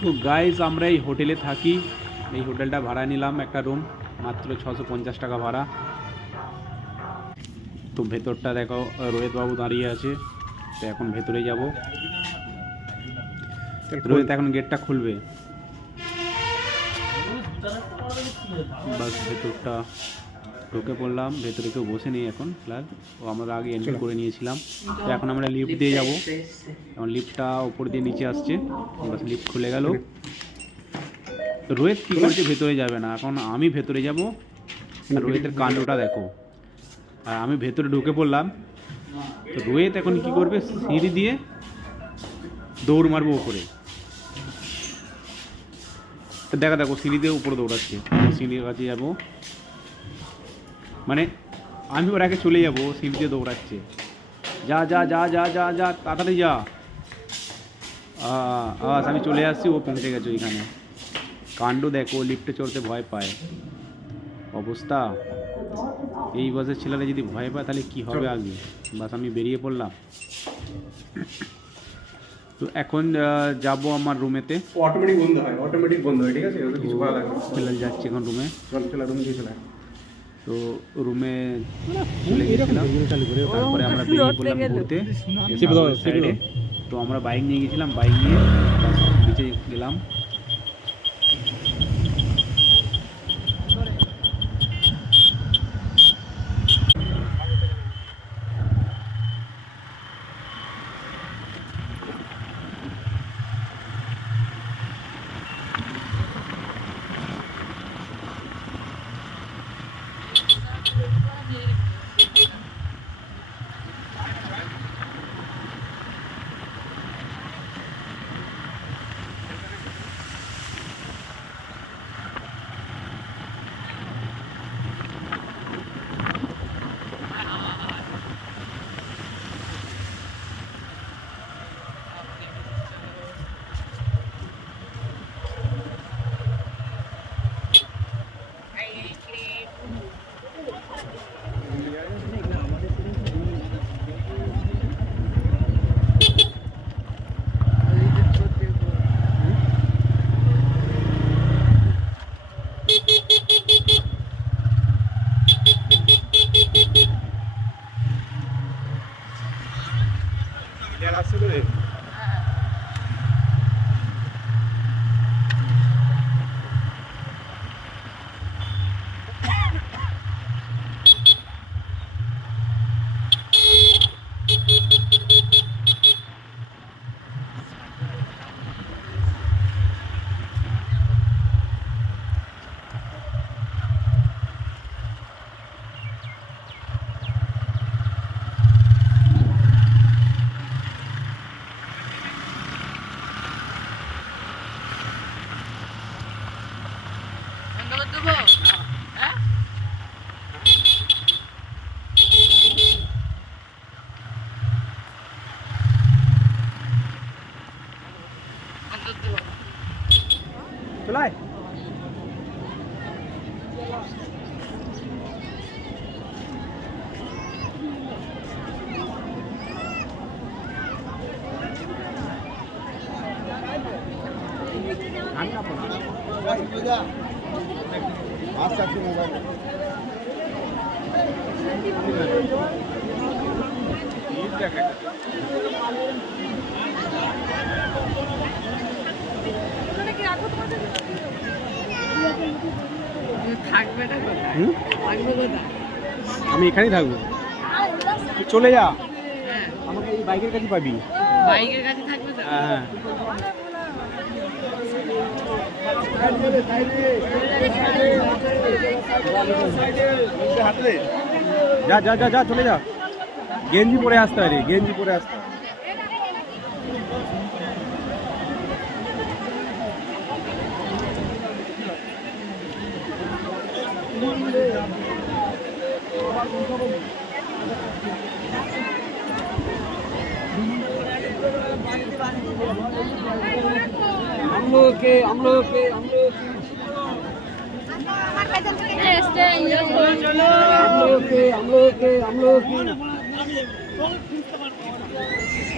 তো গাইজ আমরা এই হোটেলে থাকি, এই হোটেলটা ভাড়া নিলাম একটা রুম, মাত্র 650 টাকা ভাড়া। তো ভেতরটা দেখো রোহিত বাবু দাঁড়িয়ে আছে, তো এখন ভেতরে যাব। রোহিত এখন গেটটা খুলবে, বাস ভেতরটা ঢুকে পড়লাম। ভেতরে কেউ বসে নেই এখন ফিলহাল, ও আমরা আগে এন্ট্রি করে নিয়েছিলাম। তো এখন আমরা লিফট দিয়ে যাব, এখন লিফটটা উপর দিয়ে নিচে আসছে, বাস লিফট খুলে গেল। তো রোহিত কী করছে, ভেতরে যাবে না, এখন আমি ভেতরে যাব। আর রোহিতের কাণ্ডটা দেখো, আর আমি ভেতরে ঢুকে পড়লাম। তো রোহিত এখন কী করবে, সিঁড়ি দিয়ে দৌড় মারবো উপরে। তো দেখো দেখো সিঁড়ি দিয়ে উপরে দৌড়াচ্ছে, সিঁড়ির কাছে যাবো, মানে আমি ওর আগে চলে যাবো, সিঁড়ি দিয়ে দৌড়াচ্ছে। যা যা যা যা যা যা তাড়াতাড়ি যা। আমি চলে আসছি, ও পৌঁছে গেছে ওইখানে। কাণ্ড দেখো, লিফটে চড়তে ভয় পায় অবস্থা। এই বয়সের ছেলেরা যদি ভয় পায় তাহলে কি হবে আগে। বাস আমি বেরিয়ে পড়লাম। তো এখন যাব আমার রুমেতে। অটোমেটিক বন্ধ হয়, অটোমেটিক বন্ধ হয়, ঠিক আছে, ওটা কিছু করা লাগে না। ফেলাল যাচ্ছি এখন রুমে। চল রুমে দিয়ে চলে। তো রুমে চলে গেছিলাম, তারপরে আমরা বেরিয়ে পড়লাম ঘুরতে সাইডে। তো আমরা বাইক নিয়ে গেছিলাম, বাইক নিয়ে বিচে গেলাম। চলাই আমি এখানেই থাকবো, চলে যা, আমাকে এই বাইকের কাছে পাবি। বাইকের কাছে থাকবে তো? হ্যাঁ যা যা যা যা চলে যা, গেঞ্জি পরে আসতে হয় রে, গেঞ্জি পরে আসতে হয়। हम लोग के